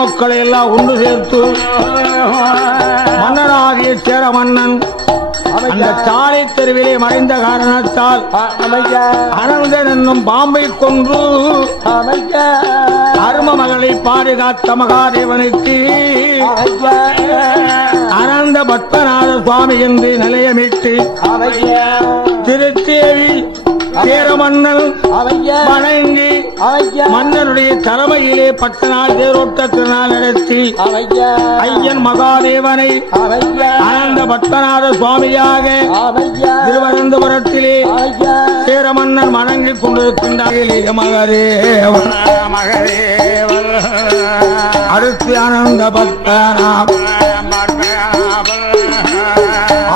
மக்களை எல்லாம் ஒன்று சேர்த்து மன்னனாகிய சேர மன்னன் அந்த சாலை தெருவிலே மறைந்த காரணத்தால் அனந்தன் என்னும் பாம்பை கொன்று அரும மகளை பாதுகாத்த மகாதேவனுக்கு அனந்த பத்மநாத சுவாமி என்று நிலையமிட்டு திருத்தேவி சேர மன்னன் வணங்கி மன்னனுடைய தலைமையிலே 10 நாள் தேரோட்ட திருநாள் நடத்தி ஐயன் மகாதேவனை அனந்த பத்மநாத சுவாமியாக திருவனந்தபுரத்திலே சேர மன்னன் வணங்கிக் கொண்டிருக்கின்ற மகதேவன் அடுத்து அனந்த பத்மநாப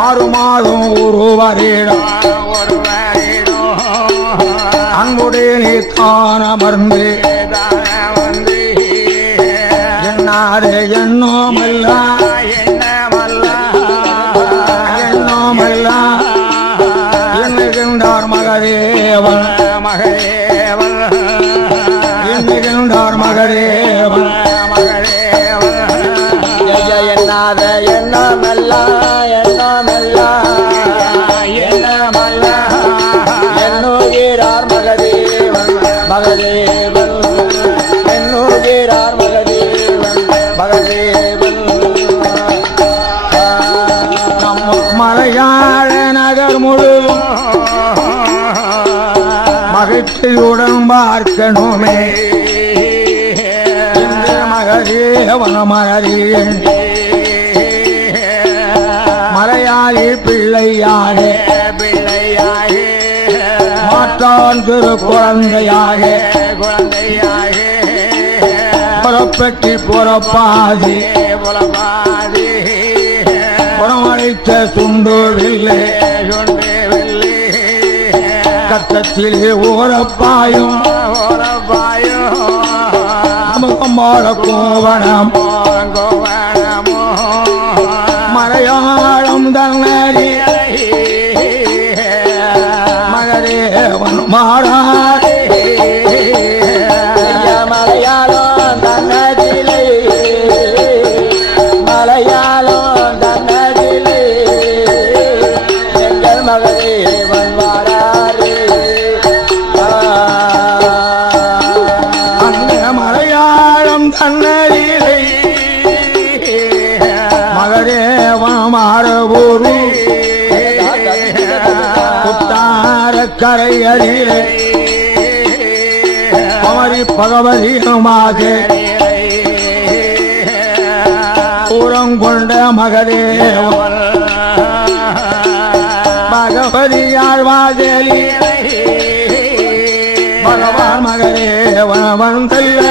6 மாதம் ஒரு வருடம் அன்புடைய நீ தானமர்ந்து என்னாரே எண்ணோமல்ல எண்ணுகின்றார் மகதேவன் எண்ணுகின்றார் மகதேவன் எண்ணாத எண்ணமல்ல எண்ணமல்ல எண்ணமல்ல எண்ணுகிறார் மகதேவன் மகதேவன் எண்ணுகிறார் மகதேவன் மகதேவன் மலையாள நகர் முழுவதும் மகிழ்ச்சியுடன் பார்க்கணுமே இந்த மகதேவன் மகதேவன் மலையாளி பிள்ளையாளே மாற்றான் திரு குழந்தையாக புறப்பட்டி புறப்பாதி புறமழைத்த சுண்டுவில்லை கத்தத்திலே ஓரப்பாயும் அமுகமாட கோவணம் மலையாளம் தன்னறி மகதேவன் மாறாரே மலையாளம் தன்னதிலே மலையாளம் தன்னதிலே எங்கள் மகதேவன் வாராரே அந்த மலையாளம் தன்னதிலே மகதேவன் மாறபோரு கரையறிலே அவரி பகவதியுமாக பூரம் கொண்ட மகதேவன் பகவதியார் வாசலி பகவான் மகதேவன் வந்தல்ல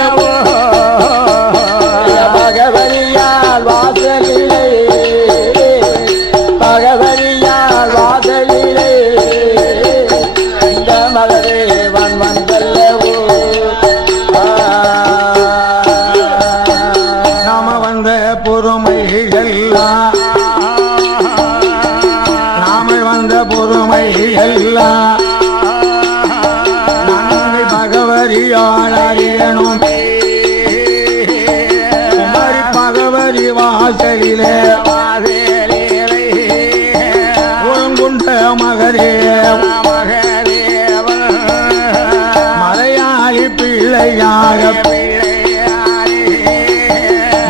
பகவதியார் வாசலிலே பகவதியார் வாசலிலே மகதேவன் வந்தல்லவோ நாம வந்த பொறுமை எல்லாம் நாம வந்த பொறுமை எல்லாம் நன்மை பகவதியால் அறியணும் பகவதி வாசலிலே ஒருங்குண்ட மகதேவன் மலையாளி பிள்ளையாக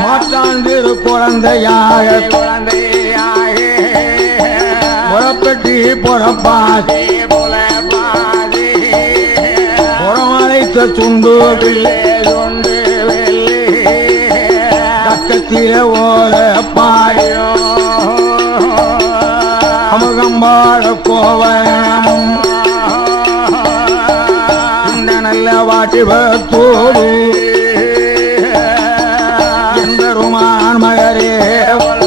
மாற்றான் திரு குழந்தையாக புறப்பட்டி புறப்பாதி புறமழைத்த சுண்டுவில்லை கக்கத்திலே ஓரப்பாயோ அமுகம்பாட கோவணம் நல்ல வாட்டிபத்தோடு எந்தருமான் மகதேவன்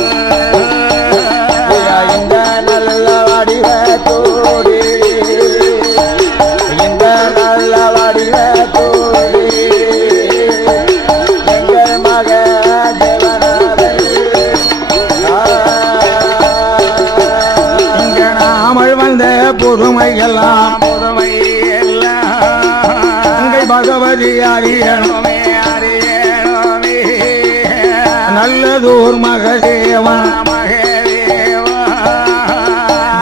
இந்த நல்ல வடிவத்தோடு இந்த நல்ல வடிவத்தோடு எங்கள் மகதேவனாரே இங்க நாமல் வந்த பொறுமையெல்லாம் பகவதி அறியணுமே அறியணுமே மன்னதோர் மகதேவன்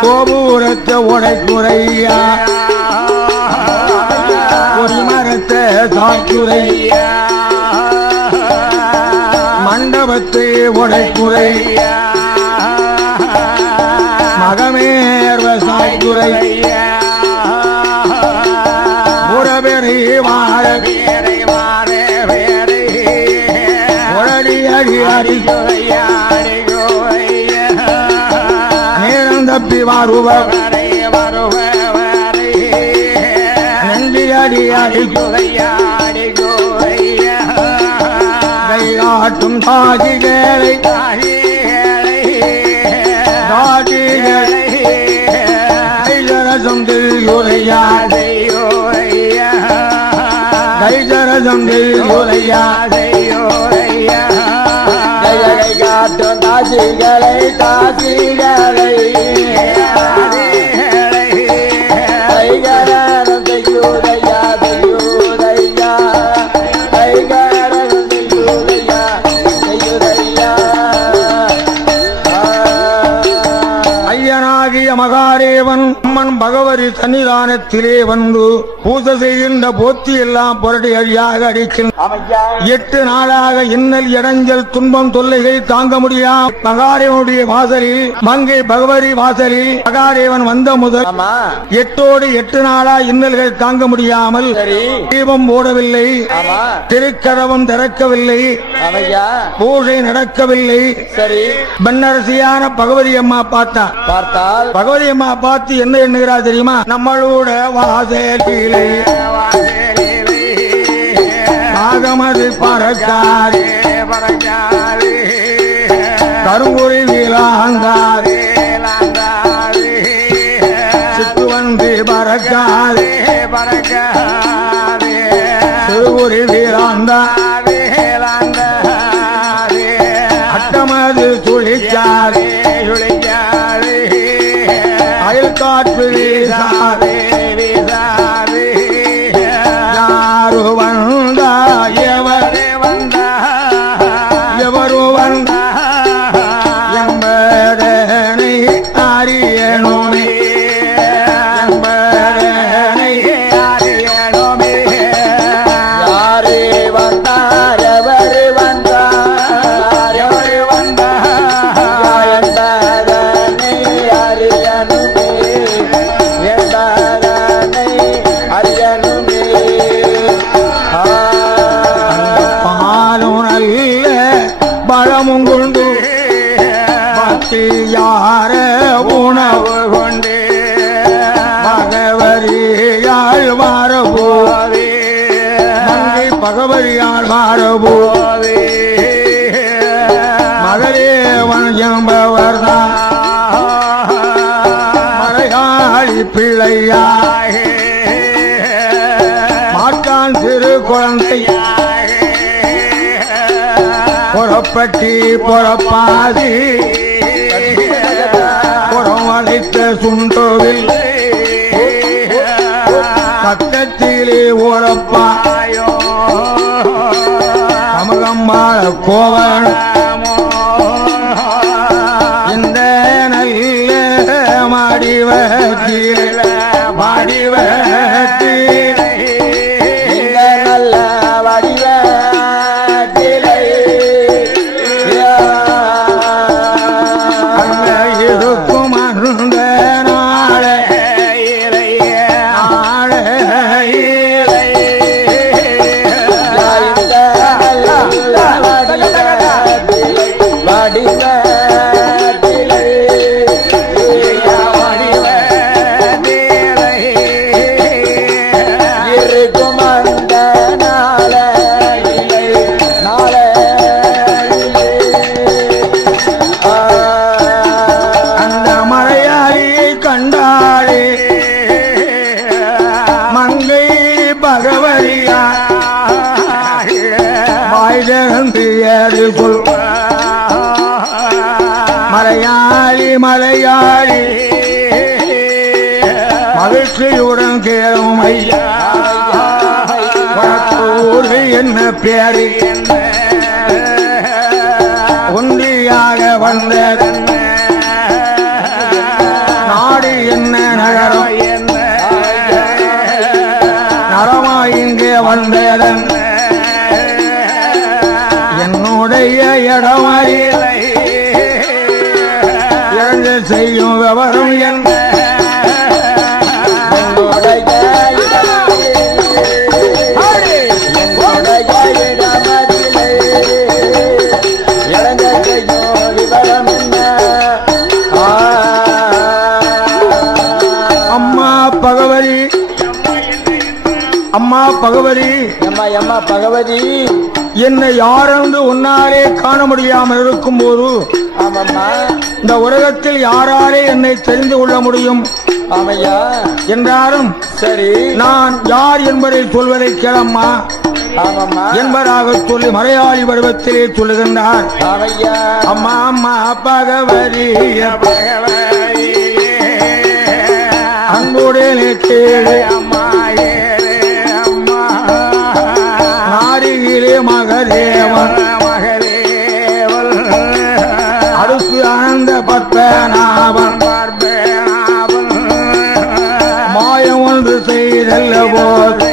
கோபுரத்தை உடைக்குறையா ஒரு மரத்தை சாய்க்குறையா மண்டபத்தை உடைக்குறையா மகமேர்வ சாய்க்குறையா புறபெறி வாழ உடடி அடி அடி நேரம் தப்பி வருவர் நன்றி அடி அடி கையாட்டும் தாஜிகளை கைஜரசம் தில்யுரையா கைஜரசம் தில்யுரையா காட்டும் தாசிகளை கைகரம் தையூரையா கைகரம் தையூரையா ஐயனாகிய மகாதேவன் அம்மன் பகவதி சன்னிதானத்திலே வந்து பூஜை செய்கின்ற போத்தி எல்லாம் புரட்டி அழியாக அடிக்கின்ற 8 நாளாக இன்னல் இடைஞ்சல் துன்பம் தொல்லைகள் தாங்க முடியாம மகாதேவனுடைய வாசலில் மங்கை பகவதி வாசலில் மகாதேவன் வந்த முதல் 8 நாளா இன்னல்கள் தாங்க முடியாமல் தீபம் ஓடவில்லை திருக்கதவம் திறக்கவில்லை பூஜை நடக்கவில்லை பன்னரசியான பகவதி அம்மா பார்த்தால் பகவதி அம்மா பார்த்து என்ன எண்ணுகிறார் தெரியுமா? நம்மளோட வாசலிலே ஆகமது பறக்காதே கருங்குறி வீலாந்தாரே சித்துவந்தி பறக்காதே சிறுகுறி வீலாந்தாரே அட்டமது துளிச்சாரே அயல் காற்று வீசாதே யாரு வந்தா எவரு வந்தா எம்பதனை அறியணுமே யாரே வந்தார் எவரு வந்தார் என்பதனை அறியணுமே பாலுனல்ல பழமும் கொண்டு பக்தி யார உணவு கொண்டு பகவரியாள் மாறபோவே மங்கை பகவரியாள் மாறபோவே மகதேவன் என்பவர்தான் மலையாளி பிள்ளையாகே மாட்டான் சிறு குழந்தையாக புறப்பட்டி புறப்பாதி புறம் அழைத்த சுண்டோவில் பக்கத்திலே ஓரப்பாயோ சமகம்மாள கோவன் இந்த நல்ல மாடிவத்திலே நல்ல வடிவத்திலே இருக்கும் அந்த நாளே மலையாளி மலையாளி மகிழ்ச்சியுடன் கேளும் ஐயா என்ன பேரு உன் வந்தது நாடு என்ன நகரம் நரமா இங்கே வந்ததன் என்னுடைய இடமறியலை இறந்து செய்யும் விவரம் என்ன அம்மா பகவதி அம்மா பகவதி என்னை யாரென்று உன்னாலே காண முடியாமல் இருக்கும் போது இந்த உலகத்தில் யாராலே என்னை தெரிந்து கொள்ள முடியும் ஆமையா என்றாலும் சரி நான் யார் என்பதை சொல்வதை கேளம்மா என்பதாக சொல்லி மலையாளி பருவத்திலே சொல்லுகின்றார் அம்மா அம்மா பகவதி அன்புடனே கேளு நாரிகிலே மகதேவன் அடுத்து ஆனந்த பத்மநாபன் மாயம் ஒன்று செய்தல்ல போது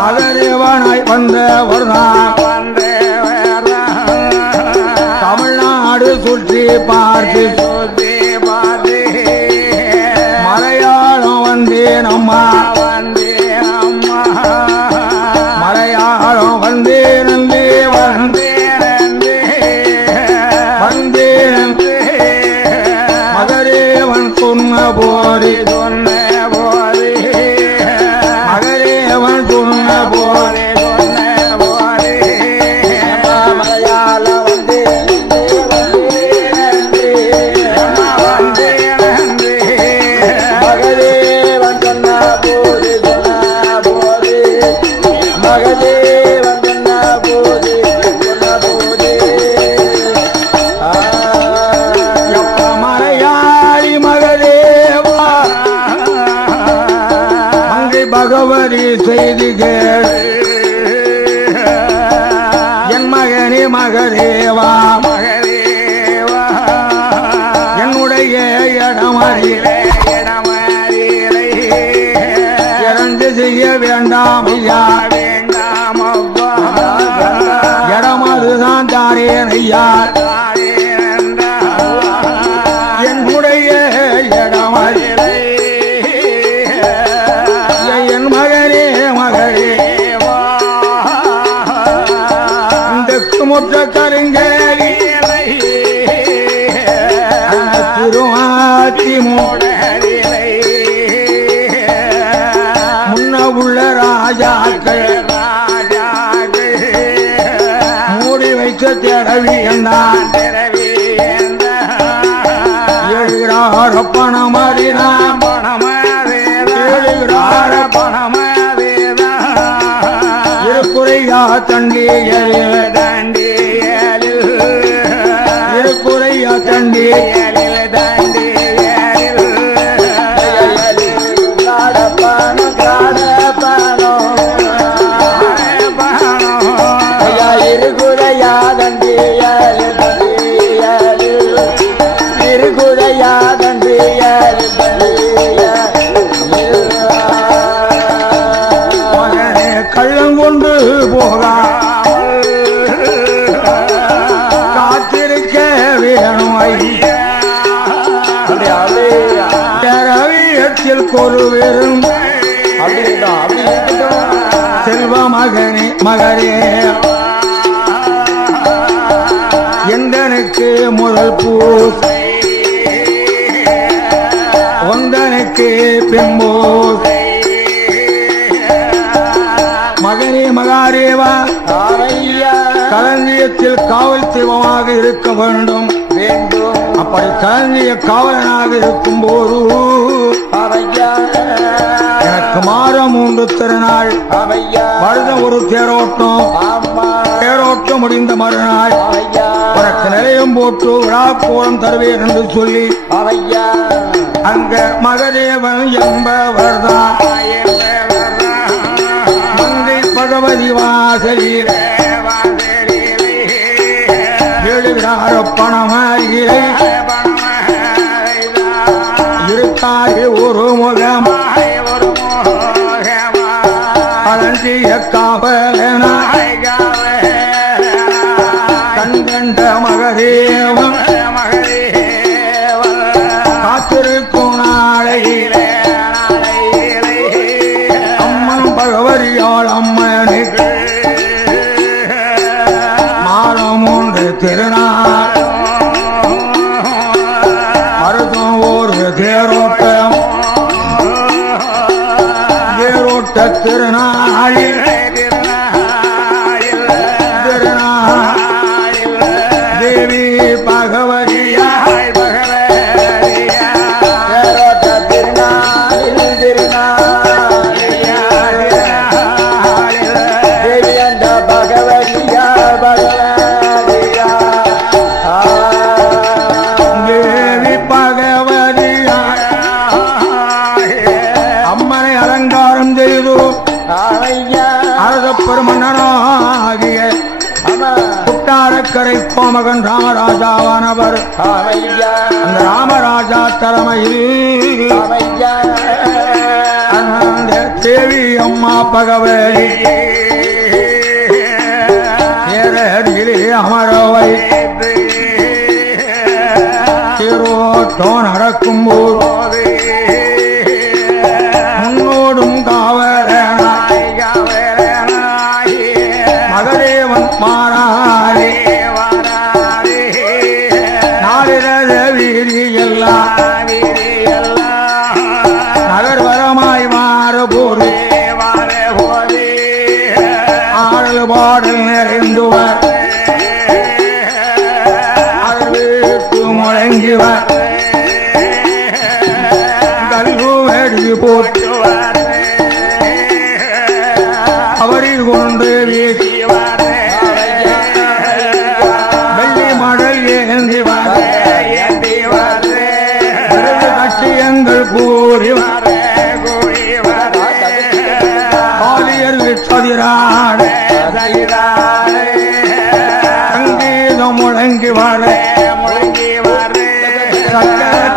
மகதேவனாய் வந்தவர்தான் தமிழ்நாடு சுற்றி பார்த்து மலையாளம் வந்தேன் அம்மா மலையாளம் வந்தேன் வந்தேன் மகரேவன் சொன்ன போது மகரேவன் சொன்ன போது மலையாளம் மலையாளி மகதேவா அங்கே பகவதி செய்திகள் என் மகனே மகதேவா என்னுடைய இடமறியிலே இறந்து செய்ய வேண்டாம் ஐயா இடம் அதுதான் தாரேன் ஐயா என்னுடைய இடமறியிலே என் மகனே மகளே இந்த முற்ற கருங்கேரி திருவாச்சி முன்ன உள்ள ராஜாக்கள் மூடி வைக்க தேடவி என்றான் எழுகிறார பணம் அறினாம் எழுகிறார பணம் இருக்குறையா தண்டியலில் இருக்குறையா தண்டியலில் கள்ளம் கொண்டு போகா காத்திருக்க வேணும் ஐயத்தில் கொருவெறும் செல்வ மகனே மகரே எந்தனுக்கு முதல் பூசை ஒந்தனுக்கு பின்போசை மகனே மகாரேவா களஞ்சியத்தில் காவல் தெய்வமாக இருக்க வேண்டும் அப்படி களஞ்சிய காவலனாக இருக்கும் போது எனக்கு மாதம் 3 திருநாள் வருடம் ஒரு தேரோட்டம் முடிந்த மறுநாள் உனக்கு நிலையம் போட்டு விழாக்கோலம் தருவேன் என்று சொல்லி அங்க மகதேவன் என்பவர்தான் மங்கை பகவதி வாசலில் கண்கண்ட மகதேவன் காத்திருக்கும் நாளையிலே அம்மன் பகவதியாள் அம்மனுக்கு மாதம் 3 திருநாள் மருதம் ஒரு தேரோட்டம் திருநாளில் தேவி பகவதியாய் தேவி அந்த பகவதியா தேவி பகவதியாய் அம்மனை அலங்காரம் செய்து அரசப்பெருமன்னனாகிய குட்டாரக்கரை கோமகன் ராமராஜாவானவர் அந்த ராமராஜா தலைமையில் அந்த தேவி அம்மா பகவதி நேரடியிலே அமரவை தேரோட்டம் நடக்கும் போது முன்னோடும் காவலனாய் மகதேவன் மாறாரே நாளிரத வீதி எல்லாம் நகர்வரமாய் மாறுபோது ஆடல் பாடல் நிறைந்துவர் அதற்கு முழங்கிவர் கல்குவடி போற்றுவர் அவரை கொண்டு வீசிவார் வெள்ளி மடல் ஏந்திவார் கட்சியங்கள் கூறிவார் காலியர்கள் சதிராட சங்கீதம் முழங்கிவார்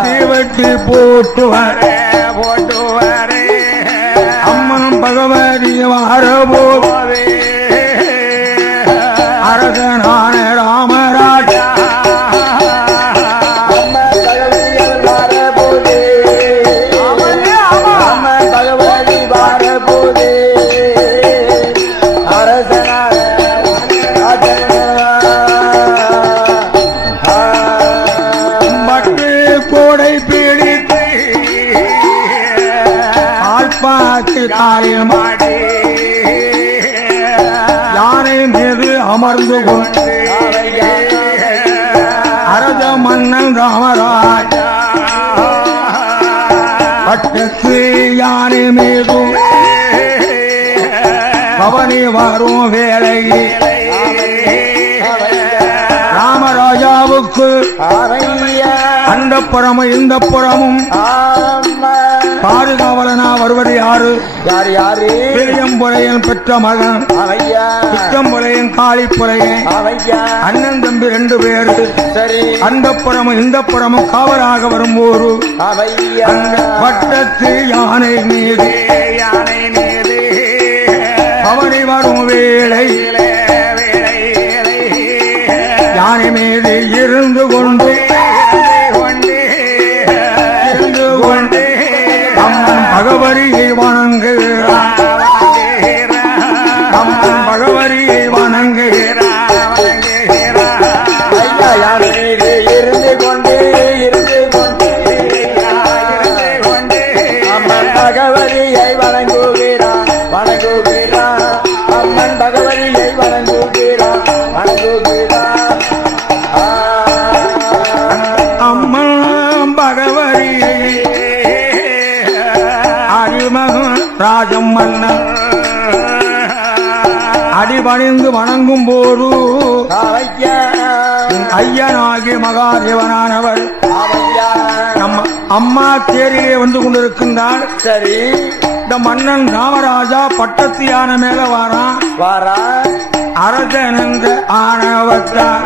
தீவட்டி போட்டுவார் அம்மன் பகவதி வாரபோது அரசனான ராமராஜா பட்டு கோடை பீடித்து ஆழ்பாத்து தாயில் மாடி யானை மீது அமர்ந்து கொண்டு அரச மன்னன் ராமராஜா பட்டத்து யானை மீது பவனி வரும் வேளையில் ராமராஜாவுக்கு அந்த புறமும் இந்த புறமும் பாதுகாவலனா வருவது யாரு? பெரியம்புரையன் பெற்ற மகன் சித்தம்புரையன் காளிப்புரையன் அண்ணன் தம்பி 2 பேரு. அந்த புறமும் இந்த புறமும் காவலாக வரும்போது அந்த பட்டத்து யானை மீது அவனை வரும் வேளை யானை மீது இருந்து கொண்டு அம்மன் பகவதியை வணங்குகிறார். அம்மன் பகவதியை வணங்குகிறார். யானை மீது இருந்து கொண்டு அம்மன் பகவதியை வணங்குகிறார். அம்மன் பகவதியை வணங்குகிறார். அம்மன் பகவதியை அடிமகன் ராஜம் மன்னன் அடிபணிந்து வணங்கும் போது ஐயனாகி மகாதேவனானவர் நம்ம அம்மா தேரிலே வந்து கொண்டிருக்கின்றார். சரி, இந்த மன்னன் ராமராஜா பட்டத்து யானை மேல வாரா அரசன் என்ற ஆணவத்தார்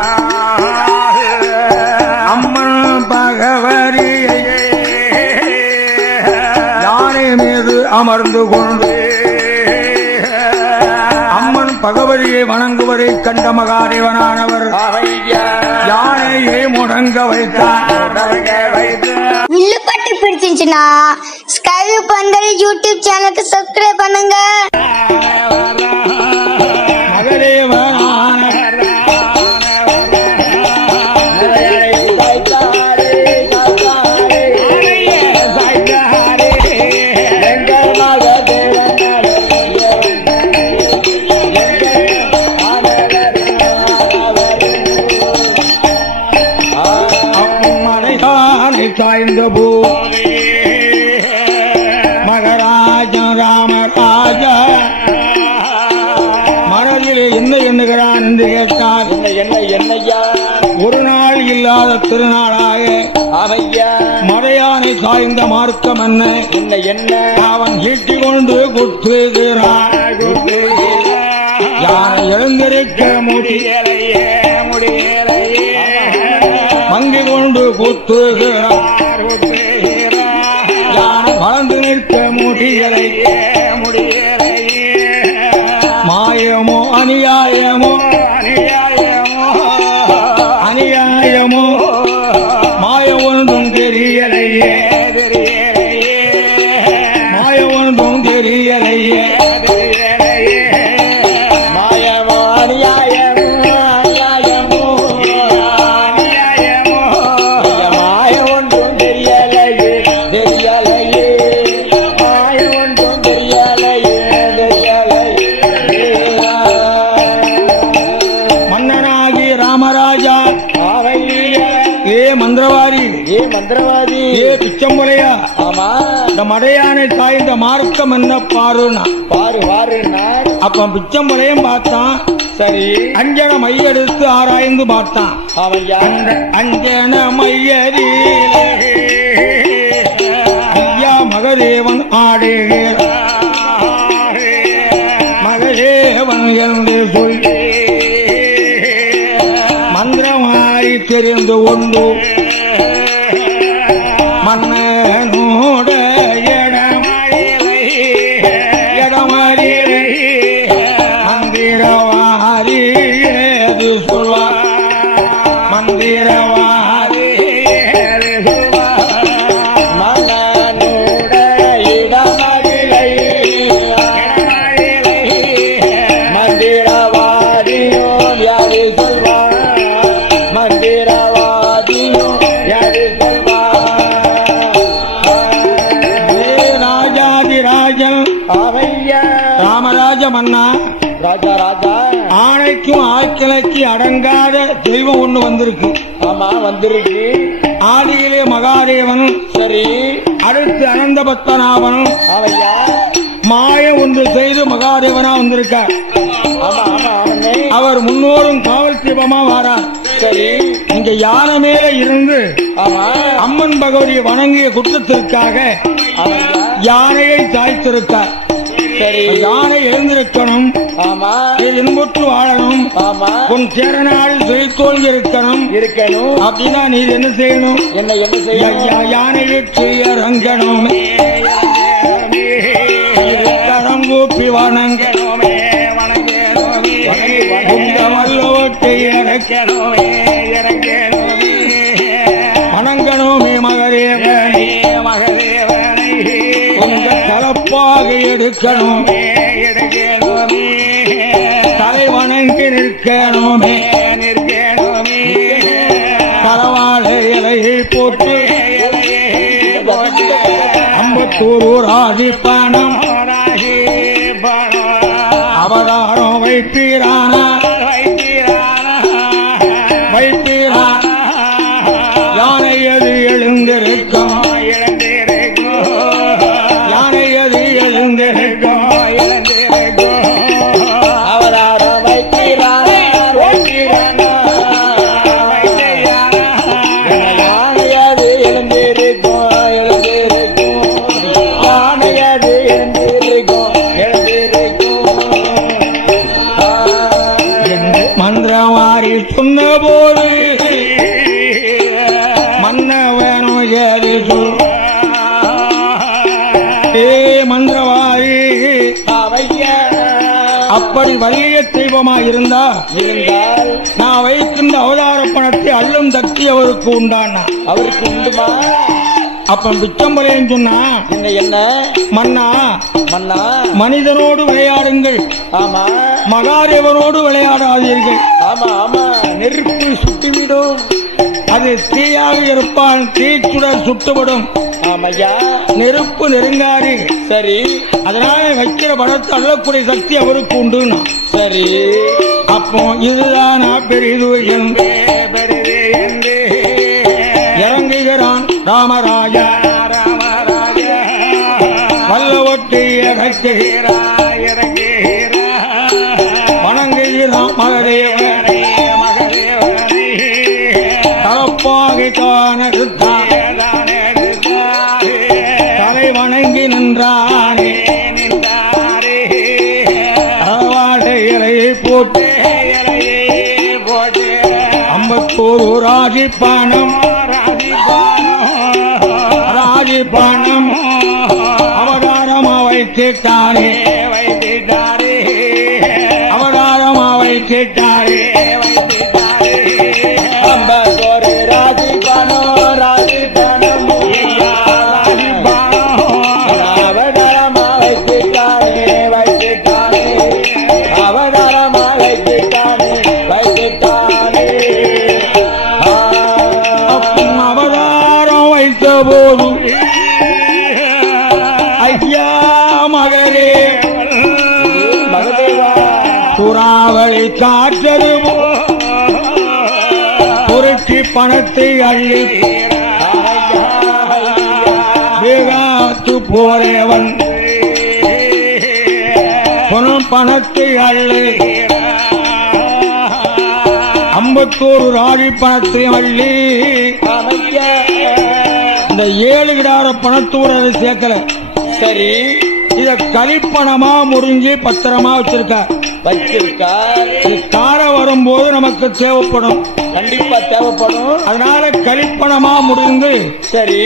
அம்மன் பகவதியை யானை மீது அமர்ந்து கொண்டு அம்மன் பகவதியை வணங்குவதை கண்ட மகாதேவனானவர் யானையை முடங்க வைத்தார். வில்லுப்பட்டு பிடிச்சிருந்துச்சுன்னா ஸ்கைவி பந்தல் யூடியூப் சேனலுக்கு சப்ஸ்கிரைப் பண்ணுங்க. மகதேவனான சாய்ந்த பூ மகராஜா ராமராஜா மனதிலே என்ன எண்ணுகிறான் என்று கேட்டார். என்னையா ஒரு நாள் இல்லாத திருநாளாக மறையானை சாய்ந்த மார்க்கம் என்ன அவன் ஈட்டிக் கொண்டு குத்துகிறான். யானை எழுந்திருக்க முடியலையே மங்கி கொண்டு குத்துகிறான். யானை வளர்ந்து நிற்க முடியலையே மாயமோ அநியாயமோ மாய ஒன்றும் தெரியலையே மாய ஒன்றும் தெரியலையே மாயமோ அநியாயமோ மாய ஒன்றும் தெரியலையே மாய ஒன்றும் தெரியலையே மன்னனாகி ராமராஜா மந்திரவாதி ஏ பிச்சம்புலையா இந்த மடையானை சாய்ந்த மார்க்கம் என்ன பாருன்னா அப்ப பிச்சம்புலையும் பார்த்தான். சரி அஞ்சன மையெடுத்து ஆராய்ந்து பார்த்தான். அஞ்சன மையதி ஐயா மகதேவன் ஆடுகிறார். மகதேவன் என்று சொல்லி மந்திரமாறி தெரிந்து கொண்டு மன்னனோட இடமறியை மந்திரவாரி ஏது சொல்வார். மந்திரவாரி ஏது சொல்வார். மன்னனோட இடமறியை மந்திரவாதியோ யாரு சொல்வார். மந்திரவாதியோ யாரு சொல்வார். ராஜாதிராஜன் ராமராஜ மன்னா ராஜா ஆணைக்கும் ஆக்கிளைக்கு அடங்காத தெய்வம் ஒண்ணு வந்திருக்கு. வந்திருக்கு. ஆதியிலே மகாதேவன் சரி அடுத்து அனந்த பத்மநாபன் ஆமையா மாய ஒன்று செய்து மகாதேவனா வந்திருக்கார். அவர் முன்னோரும் காவல் தீபமா வாரார். சரி இங்க யானை மேல இருந்து அம்மன் பகவதியை வணங்கிய குற்றத்திற்காக யானையை சாய்த்திருக்கார். சரி யானை எழுந்திருக்கணும். இன்புற்று வாழணும். உன் சேரநாடு செழித்தோங்கி இருக்கணும். அப்படின்னா நீ என்ன செய்யணும்? என்ன செய்ய யானைக்கு இறங்கணும். கரங்கூப்பி வணங்கணுமே உங்க வல்லோட்டை வணங்கணுமே மகதேவனை உங்க தலப்பாக எடுக்கணுமே தலை வணங்கி நிற்கணுமே பரவாழை இலையை போட்டு அம்பத்தூர் ஆதிப்பணம் அவதாரம் வைப்பீரான யானை அது எழுந்திருக்கும். யானை அது எழுந்திருக்கும். அவதாரம் வைக்கிறான யானையாது எழுந்திருக்கும். யானையாது எழுந்திருக்கும். மந்திரவாரி சொன்ன போது மன்னவனும் ஏது சொல். மந்திரவாரி அப்படி வலிய தெய்வமாய் இருந்தால் நான் வைக்கின்ற அவதார பணத்தை அள்ளும் சக்தி அவருக்கு உண்டானா? அவருக்கு உண்டுமா? அப்ப பிச்சம்பலைன்னு சொன்னா என்ன? மன்னா மன்னா மனிதனோடு விளையாடுங்கள், ஆமா மகாதேவனோடு விளையாடாதீர்கள். ஆமா ஆமா, நெருப்பு சுட்டுவிடும். அது தீயாக இருப்பான், தீச்சுடர் சுட்டுவிடும். ஆமையா, நெருப்பு நெருங்காது. சரி, அதனால வைக்கிற படத்தை அள்ளக்கூடிய சக்தி அவருக்கு உண்டு. சரி, அப்போ இதுதான் பெரிது என்று இறங்குகிறான் ராமராஜ. வல்லவொட்டி வணங்குகிறான் மகதேவனை. தலப்பாகித்தான தலை வணங்கி நின்றானே. இலையை போட்டு அம்பத்தூர் ராஜிப்பானம் அவதாரமா வைத்திட்டாரே. அவதாரமா வைத்திட்டாரே. அம்பத்தூர் ராஜிப்பானம் அவதாரமா வைத்திட்டாரே. அவதாரமா வைத்திட்டாரே. அவதாரம் வைத்த போது ஐயா மகதேவா புறாவளி காற்றது புரட்சி பணத்தை அள்ளி வேகாத்து போறேவன் பணத்தை அள்ளி அம்பத்தூர் ராஜி பணத்தை அள்ளி இந்த 7 கிடார பணத்தூர் அதை சேர்க்கல. சரி, இத கலிப்பணமா முடிஞ்சு பத்திரமா வச்சிருக்கார். கார வரும்போது நமக்கு தேவைப்படும், கண்டிப்பா தேவைப்படும். அதனால கலிப்பணமா முடிந்து சரி,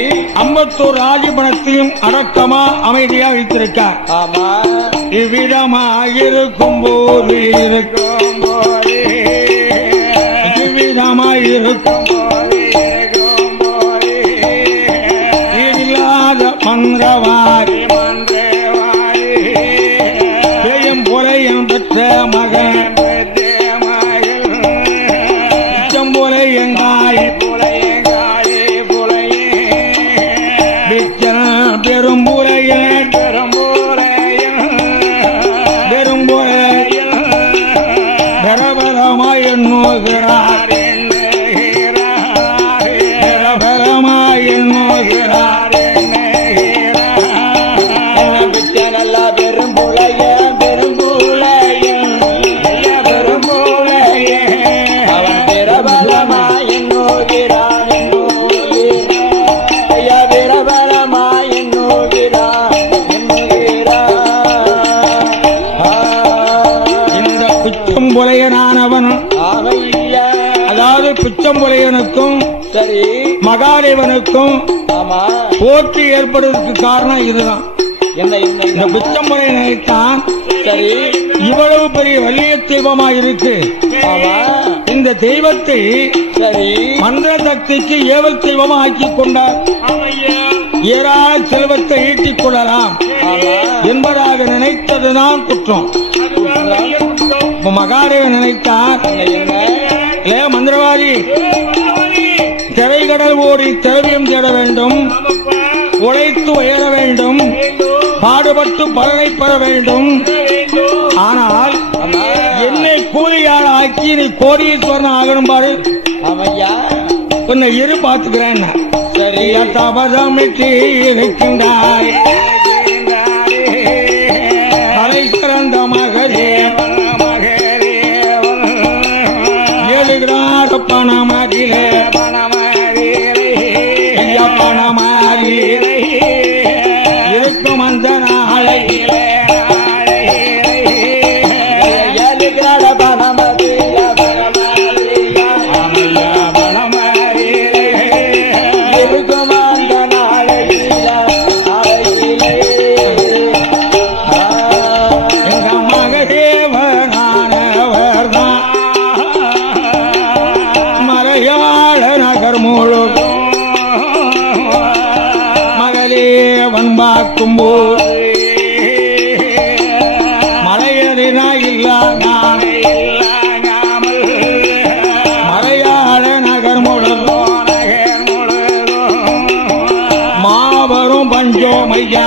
அம்பத்தூர் ராஜி பணத்தையும் அடக்கமா அமைதியா வைத்திருக்கார். ஆமா, இவ்விதமாயிருக்கும் போது இவ்விதமாயிருக்கும் இல்லாத மன்றவாரி பெயும் புலையும் பெற்ற மகன் செம்புலையங்காய் பெரும்புலையன் பெரும்புலையன் பரபரமாய் எண்ணுகிறார். பரபரமாய் எண்ணுகிறார். நல்லா பெரும்புலைய அவன் பிரபலமாய் நோகிறான். ஐயா பிரபலமாய் நோகிறான். இந்த பிச்சம்புலையனானவன், அதாவது பிச்சம்புலையனுக்கும் சரி, மகாதேவனுக்கும் ஆமா, போட்டி ஏற்படுவதற்கு காரணம் இதுதான். இந்த பிச்சம்புலை நினைத்தான், சரி, இவ்வளவு பெரிய வலிய தெய்வமா இருக்கு, ஆமா, இந்த தெய்வத்தை சரி, மந்திர சக்திக்கு ஏவல் தெய்வமா ஆக்கிக் கொண்டார். ஏராள செல்வத்தை ஈட்டிக் கொள்ளலாம் என்பதாக நினைத்ததுதான் குற்றம். மகாதேவன் நினைத்தார், ஏ மந்திரவாதி, திரைக்கடல் ஓடி திரவியம் தேட வேண்டும், உழைத்து உயர வேண்டும், பாடுபட்டு பலனை பெற வேண்டும். ஆனால் என்னை கூலியால் ஆக்கி நீ கோடீஸ்வரன் ஆகணும் பாரு. உன்னை இரு பார்த்துக்கிறேன். சரி, தபதமிட்டு இருக்கின்றாய் தலை சிறந்த மகளே. 7 கிடார பணமதிலே பணமாதிலே இருக்கும் அந்த நாளையிலே எங்க மகதேவனானவர் நகர் முழுதும் மகளே வன்பாக்கும் போது மலையறினா இல்லாமல் மலையாள நகர் முழுதும் மாபெரும் பஞ்சோமையா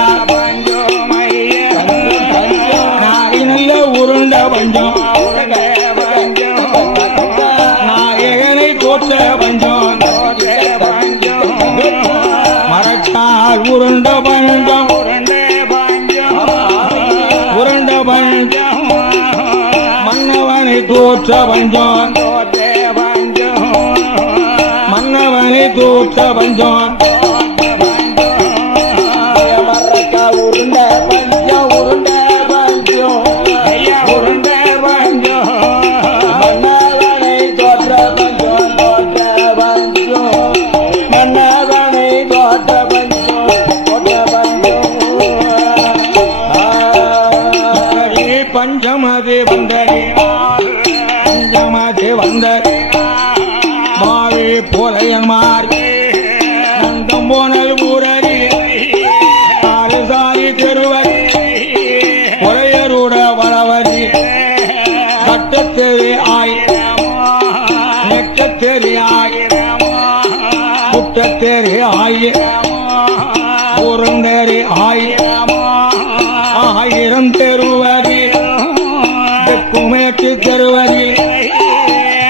நாளை நல்ல உருண்ட பஞ்சம் நாயகனை தோற்ற பஞ்சம் மரக்கால் உருண்ட பஞ்சம் உருண்ட பஞ்சம் மன்னவனை தோற்ற பஞ்சம் மன்னவனை தோற்ற பஞ்சம் உருண்ட பஞ்சம் உருண்ட பஞ்சம் உருண்ட பஞ்சம் மன்னவனை தோற்ற பஞ்சம் தோற்ற பஞ்சம் மன்னவனை தோற்ற பஞ்சம் தோற்ற பஞ்சம் பஞ்சமது வந்தடி பஞ்சமது வந்தடி மாவி போலையன் மாறி நந்தம் போனல் ஊரடி ஆறு சாரி தெருவடி உரையருட வளவடி கட்டத்தெறி ஆயிரம் நெட்டத்தெறி ஆயிரம் குட்டத்தெறி ஆயிரம் உருண்டெறி ஆயிரம் ஆயிரம் தெருவடி தெற்குமேற்கு தெருவடி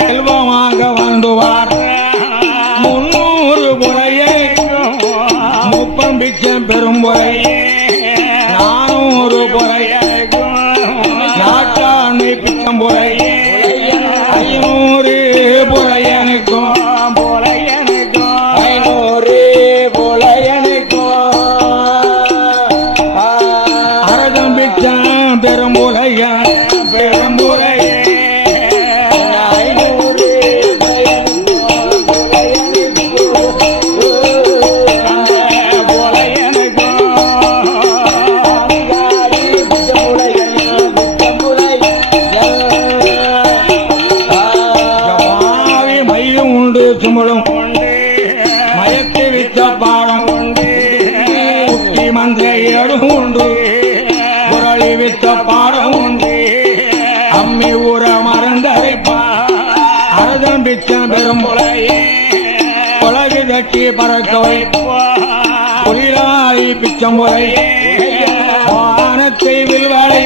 செல்வமாக வாழ்ந்துவார் 300 முறையை முப்பம் பிச்சம் பெரும் முறை 400 முறையை நாட்டாண்மை பிச்சம் முறை 500 புறையனுக்கும் 500 புலையனுக்கும் அரசம் பிச்சம் பெரும் முறையன் பெரும் முறை 500 மாவி மயிலும் உண்டு சுமலும் மயக்கி வித்த பாடம் குட்டி மந்தையடும் உண்டு குரளி வித்த பாடம் உண்டு அம்மி ஊர மறந்தரைப்பா அரசம் பிச்சம் பெரும் கொலகி தட்டி பறக்க வைப்பா தொழிலாளி பிச்சம் முறை வானத்தை வில்வளை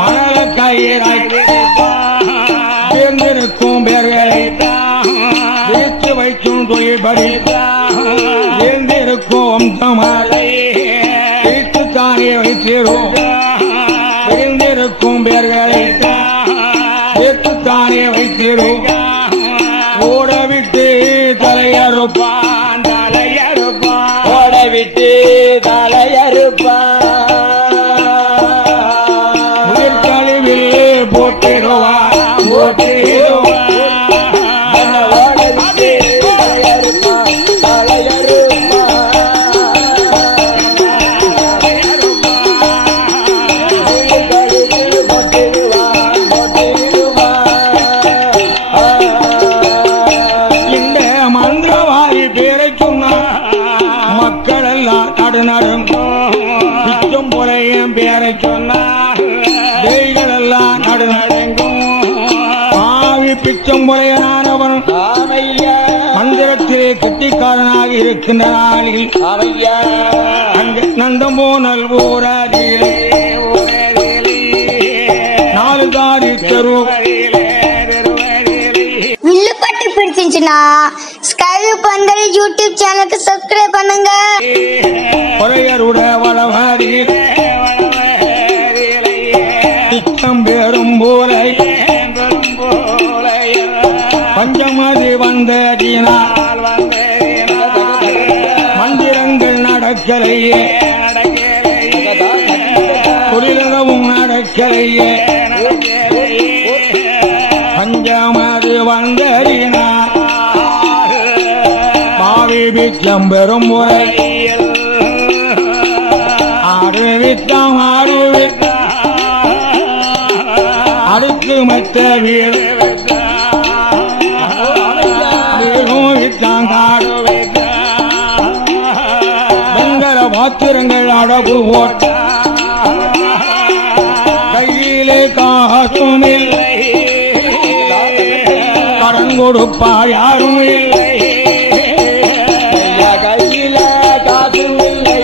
மணல கையிலாய் தேர்ந்திருக்கும் பேர்களை வீட்டு வைக்கும் தொழில்படி தேர்ந்திருக்கும் வம்சமாலை வீட்டுத்தானே வைத்திரும் தேர்ந்திருக்கும் பேர்களை வீட்டுத்தானே வைத்திரும் ஓடவிட்டு தலையறுப்பான் தலையறுப்பான் ஓடவிட்டு தலையறுப்பான் உயிர்கழிவில் போட்டிடுவான் போட்டிடுவான் ஓடவிட்டு தலையறுப்பான் இந்த மந்திரவாதி பேரை சொன்னா மக்கள் எல்லாம் நடுநடும் பிச்சம் புறையும் பேரை சொன்னா தேய்கள் எல்லாம் நடுநடுங்கும் ஆவி பிச்சம் புறையனானவன் மந்திரத்திலே கெட்டிக்காரனாக இருக்கின்ற நாளில் அங்கு நந்தமோனல் ஊராதிலே 4 தாரி தெரு வில்லுப்பட்டு பிடிச்சிருந்துச்சுன்னா ஸ்கைவி பந்தல் யூடியூப் சேனலுக்கு சப்ஸ்கிரைப் பண்ணுங்க. பொறையருட வளவாரியில் பிச்சம் பெரும் போலை பஞ்சமதி வந்ததினால் மந்திரங்கள் நடக்கலையே தொழிலவும் நடக்கலையே பஞ்சமதி வந்ததினால் பாவி பிச்சம் பெரும் முறை ஆடுவித்தம் அடுத்து மற்ற வீடு வித்த வெங்கல பாத்திரங்கள் அடகு போட்ட கையிலே காசும் இல்லை, கடன் கொடுப்பார் யாரும் இல்லை. கையில காசும் இல்லை,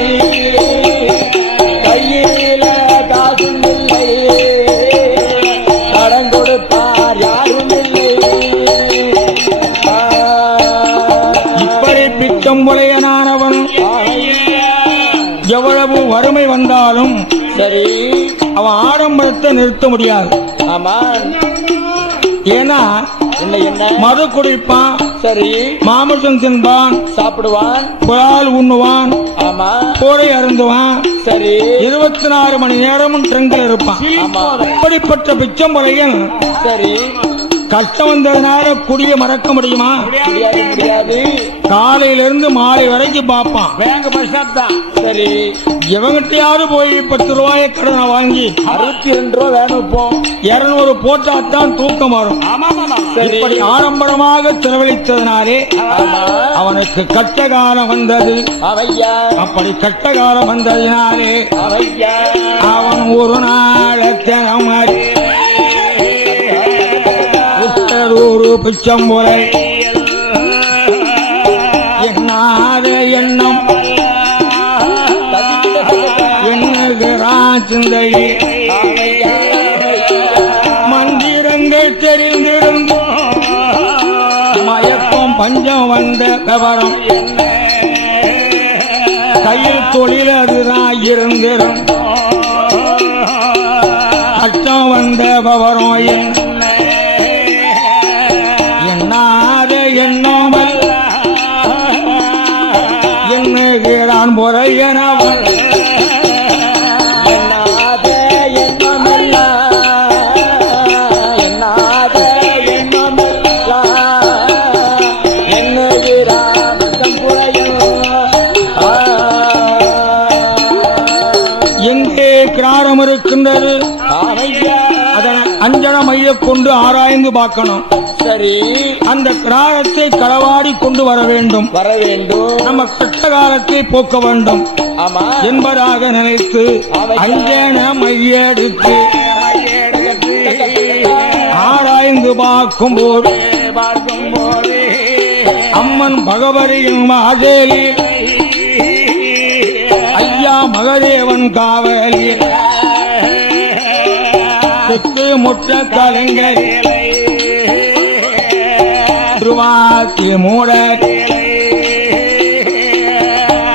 கையில காசும் இல்லை, கடன் கொடுப்பார் யாரும் இல்லை. இப்படி பிச்சம்புலையனானவன் எவ்வளவு வறுமை வந்தாலும் சரி, அவன் ஆடம்பரத்தை நிறுத்த முடியாது. ஆமா, ஏன்னா என்ன மது குடிப்பான், சரி, மாமிசம் தின்பான், சாப்பிடுவான், புலால் உண்ணுவான், ஆமா, கோடை அருந்துவான், சரி, 24 மணி நேரமும் ட்ரெங்கில் இருப்பான். ஆமா, அப்படிப்பட்ட பிச்சம்புலையன் சரி, கஷ்டம் வந்ததுனால குடிய மறக்க முடியுமா? முடியாது, முடியாது. காலையிலிருந்து மாலை வரைக்கும் பார்ப்பான். பேங்க் பஸ் ஸ்டாப் தான். சரி, எவங்கிட்டையாவது போய் 10 ரூபாய கடனை வாங்கி 62 ரூபா வேணும். இப்போ 200 போட்டாத்தான் தூக்கம் வரும். இப்படி ஆடம்பரமாக செலவழித்ததினாலே அவனுக்கு கட்ட காலம் வந்தது. அவையா, அப்படி கட்ட காலம் வந்ததினாலே அவையா, அவன் ஒரு நாள் தினமாறி உத்தரூரு பிச்சம்புரை எண்ணாத எண்ணம் எண்ணுகிறான் சிந்தை. மந்திரங்கள் தெரிந்திருந்தோம் மயக்கம் பஞ்சம் வந்த விவரம் கையில் தொழில் அதுதான் இருந்திருந்தோம் கஷ்டம் வந்த விவரம் எண்ணாத எண்ணாமல் எண்ணுகிறான் முறையனவன் எண்ணாத எண்ணமெல்லாம், எண்ணாத எண்ணமெல்லாம் எண்ணுகிறான் பிச்சம்புலையன். எங்கே கிராரம் இருக்கின்றது? அவையா, அதனை அஞ்சன மையக் கொண்டு ஆராய்ந்து பார்க்கணும். சரி, அந்த கிராரத்தை களவாடி கொண்டு வர வேண்டும். வர வேண்டும். நம்ம கட்ட காலத்தை போக்க வேண்டும் ஆமா, என்பதாக நினைத்து அஞ்சன மையெடுத்து ஆராய்ந்து பார்க்கும் போது அம்மன் பகவதியின் வாசலில் ஐயா மகதேவன் காவலில் தெற்கு முற்ற கலைஞர் திருவாத்தி மூட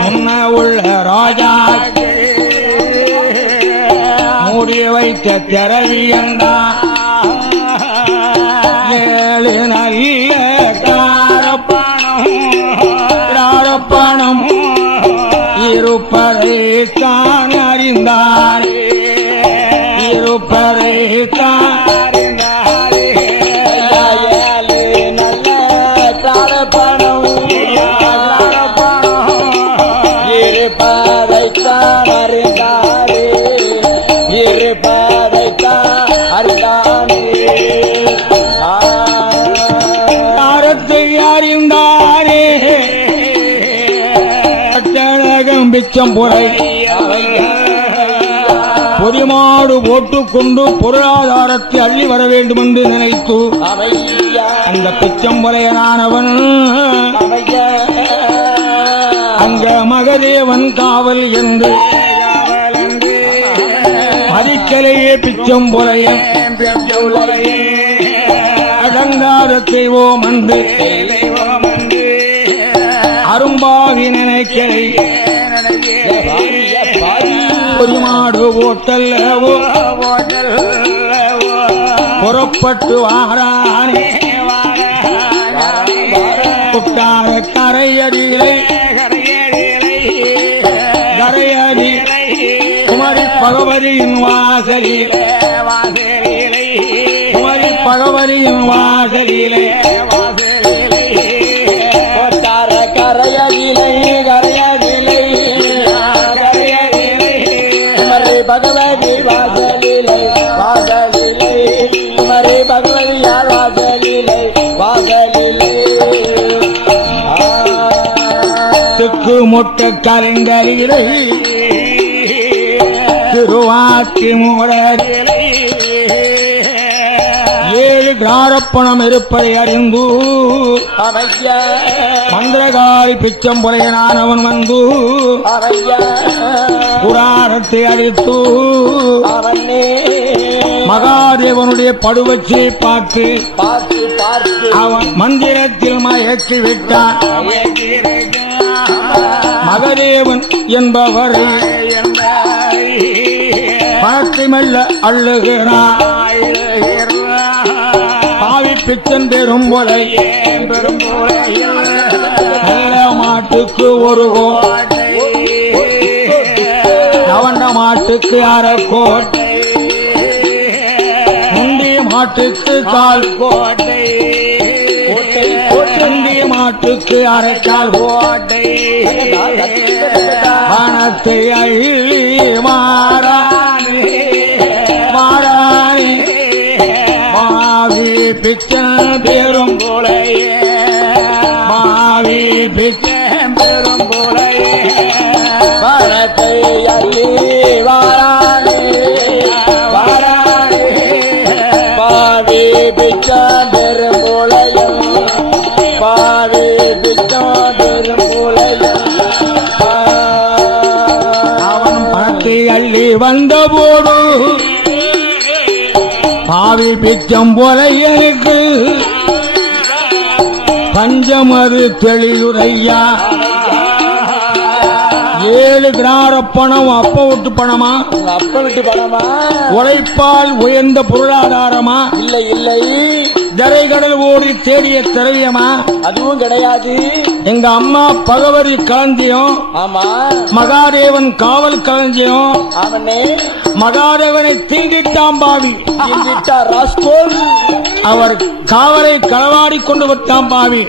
முன்ன உள்ள ராஜா மூடி வைத்த திரவியண்டா 7 நல்ல காரப்பணம் இருப்பதை தான் அறிந்தார், இருப்பதை தான் காரத்தை அறிந்தாரே கட்டழகம் பிச்சம்புரை பொறிமாடு போட்டுக்கொண்டு பொருளாதாரத்தை அள்ளி வர வேண்டும் என்று நினைத்து அந்த பிச்சம்புரையனானவன் அங்க மகதேவன் காவல் என்று மதிக்கலையே பிச்சம்புரைய அடங்காத செய்வோம் என்று அரும்பாவி நினைக்கலை பொறிமாடு ஓட்டல்லவோ புறப்பட்டு வாரானே குட்டார கரையடிகளை கரையடி குமரி பகவதியின் வாசலில் குமரி பகவதியின் வாசலிலே கரையடிலை கரையடிலை கரையடிலை பகவதி வாசலிலை வாசலிலை குமரி பகவதியார் வாசலிலை வாசலிலை மது மொட்ட கலைஞரிலே திருவாச்சி மூடரிலே 7 கிராரப்பணம் இருப்பதை அறிந்து மந்திரகாரி பிச்சம் புலையனானவன் வந்து புராணத்தை அழித்து மகாதேவனுடைய படுவச்சியை பார்த்து அவன் மந்திரத்தில் மயக்கி விட்டான். மகதேவன் என்பவர் பணத்தை மெல்ல அள்ளுகிறான். பாவி பிச்சன் பெரும் போலை நல்ல மாட்டுக்கு ஒரு கோட்டை, நவண்ட மாட்டுக்கு அரைக்கோட்டை, முண்டிய மாட்டுக்கு கால் கோட்டை, முண்டிய மாட்டுக்கு அரைக்கால் கோட்டை, பணத்தை அள்ளி மாறானே மாறானே மாவி பிச்சன் பெரும் போலையே மாவி பிச்சன் பெரும் போலையே பணத்தை அள்ளி வாரானே வாரானே மாவி பிச்சன் பெரும் போலையும் மாவி பிச்சன் பெரும் போலையும் அவன் பணத்தை அள்ளி வந்தபோது பாவி பிச்சம் போல எனக்கு பஞ்சமது தெளிவுரையா. 7 கிரார பணம் அப்ப விட்டு பணமா? அப்ப விட்டு பணமா? உழைப்பால் உயர்ந்த பொருளாதாரமா? இல்லை இல்லை. தரைகடல் ஓடி தேடிய திரவியமா? அதுவும் கிடையாது. எங்க அம்மா பகவதி களஞ்சியம். ஆமா. மகாதேவன் காவல் களஞ்சியம். அவனே மகாதேவனை தீண்டிட்டாம் பாவி. அவர் காவலை களவாடி கொண்டு வந்தாம் பாவி.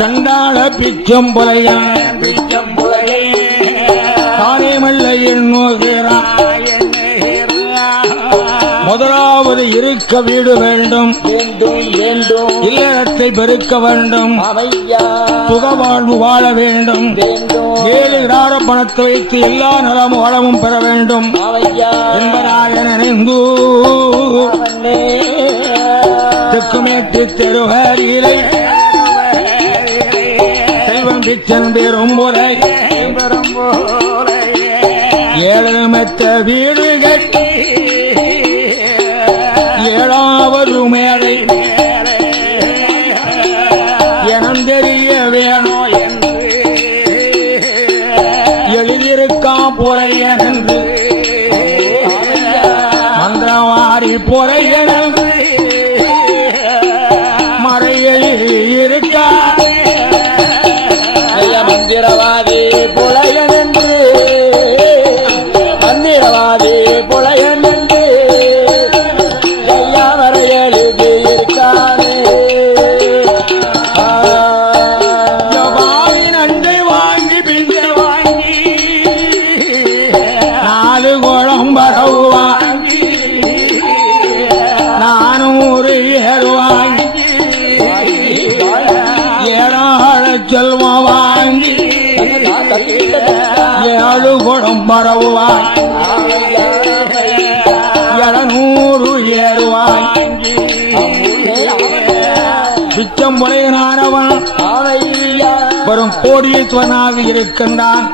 தண்டாள பிச்சம் புலையா பிச்சம் புலையே தானே மல்ல எண்ணுகிறான். முதலாவது இருக்க வீடு வேண்டும் வேண்டும் வேண்டும், இல்லறத்தை பெருக்க வேண்டும், சுகவாழ்வு வாழ வேண்டும், 7 கிரார பணத்தை வைத்து எல்லா நலமும் வளமும் பெற வேண்டும் என்பதாக நினைந்து தெக்குமேட்டு தெருவரிலே செல்வம் பிச்சன் பெரும் போலை 7 மெத்த வீடு கட்டி 7வது மேடை எனம் தெரிய வேணும் என்று எழுதியிருக்கான் பொறையன் என்று மந்திரவாரி பொறையன் என்று மறையில் இருக்கா மந்திரவாதி பொறையன் என்று மந்திரவாதி பொறையன் என்று செல்வம் வாங்கி 7 குடம் பரவுவாய் 700 ஏறுவாய். பிச்சம் புலையனானவன் வரும் கோடீஸ்வரனாக இருக்கின்றான்.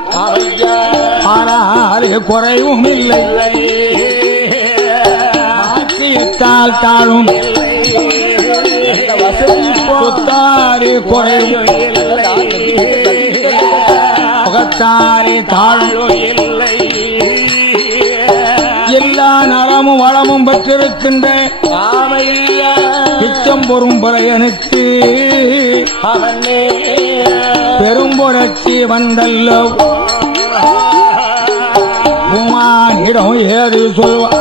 ஆனால் குறைவும் இல்லை, ஆட்சியத்தால் தாழும் சொத்தாரி குறையும் முகத்தாரி தாழும் இல்லை. எல்லா நலமும் வளமும் பெற்றிருக்கின்ற பிச்சம் பொறும் புலையனுக்கு பெரும்புரட்சி வந்தல்லோ உமானிடம் ஏறு சொல்வா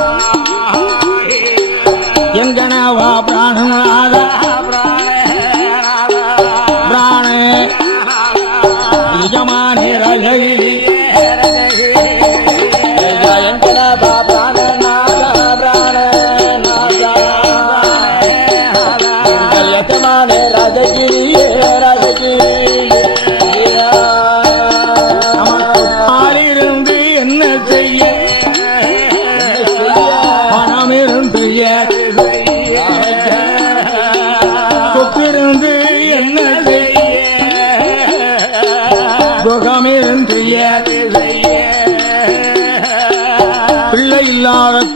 எங்கனவா பிராணநாத பிராண யஜமானே ரஜகி எங்கனவா பிராணநாத பிராணநாத யஜமானே ரஜகி ரஜகி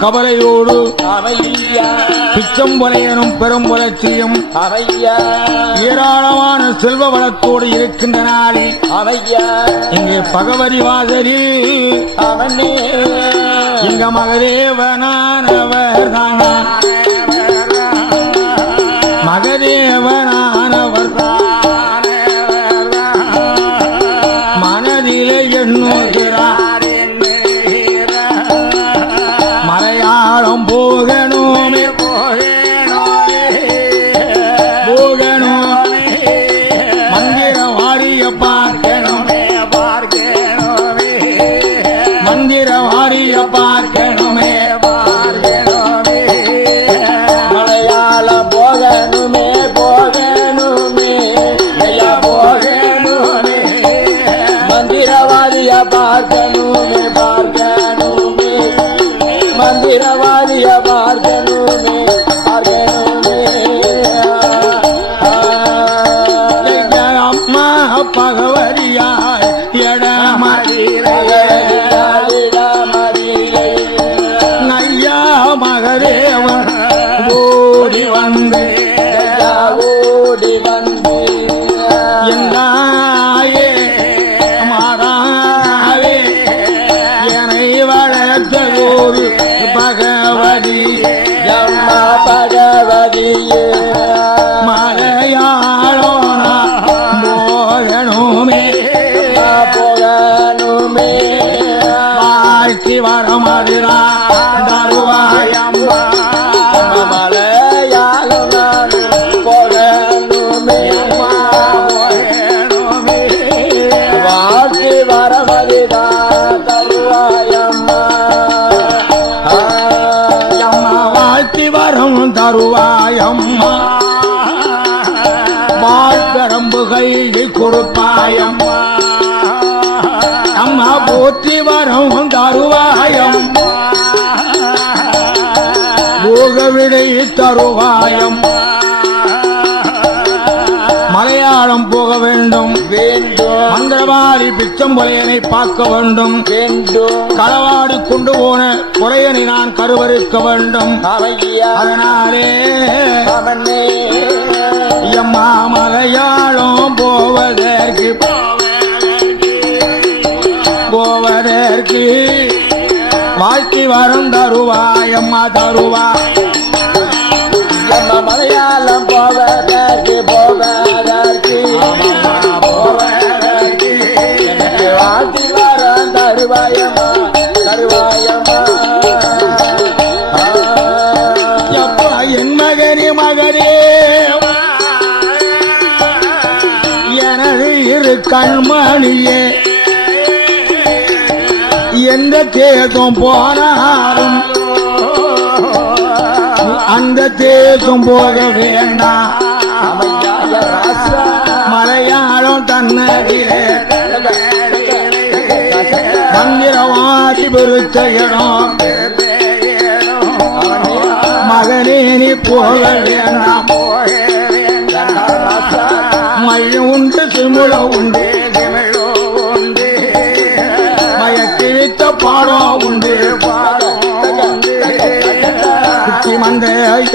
கவலையோடு அவையா பிச்சம்பொலையனும் பெரும்புலச்சியும் அவையா ஏராளமான செல்வ வளத்தோடு இருக்கின்ற நாளில் அவையா இங்கே பகவதி வாசலில் அவனே இங்க மகதேவனானவர் மகதேவனானவர் மனதிலே எண்ணுகிறார் மலையாளம் போகணுமே போகணும் மந்திர வாரிய பார்க்கணுமே மந்திர வாரிய பார்க்கணுமே மலையாள போகணுமே போகணுமே ஐயா போகணுமே மந்திரவாதிய பார்க்கணுமே பார்க்கணுமே மந்திரவாதிய பார்க்கணுமே பார்க்கணுமே அம்மா பகவதியாய் எடமதிரை நையா மகதேவன் ஓடி வந்து ஓடி வந்து எந்தாயே மாறாவே என்னை வளர்த்ததோடு பகவதி அம்மா பகவதியே மலையாளோனா போகணுமே போகணுமே வாழ்க்கை வரமதுரா தருவாயம்மா மலையாளம் போகணுமே வாழ்க்கை வரமதிதா தருவாயம்மா அம்மா வாழ்த்தி வரும் தருவாயம்மா வாழ்கரம்பு கையில் கொடுப்பாயம்மா அம்மா போற்றி வரும் தருவாயம்மா போகவிடை தருவாயம் மலையாளம் போக வேண்டும் வேண்டும் மந்திரவாதி பிச்சம்பொலையனை பார்க்க வேண்டும் வேண்டும் களவாடி கொண்டு போன கொலையனை நான் கருவறுக்க வேண்டும் அவையா அதனாலே அவனே எம்மா மலையாளம் போவதற்கு வாழ்க்கை வரும் தருவாயம்மா தருவாய் நம்ம மலையாளம் போவதற்கு போவதற்கு எனக்கு வாழ்க்கை வரம் தருவாயம்மா தருவாயம்மா அப்பா என் மகனே மகனே எனது இரு கண்மணியே எந்த தேசம் போனாலும் அந்த தேசம் போக வேண்டாம் மலையாளம் தன்னதிலே மந்திரவாதி பெருத்த இடம் மகனே நீ போக வேண்டாம் மயில் உண்டு சிமுள உண்டு மயக்கி வைத்த பாடம் உண்டு குச்சி மந்த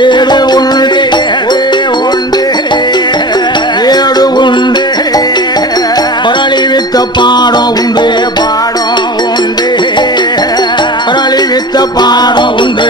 ஏடு உண்டு ஏடு உண்டு பரளி வித்த பாடம் உண்டு பரளி வித்த பாடம் உண்டு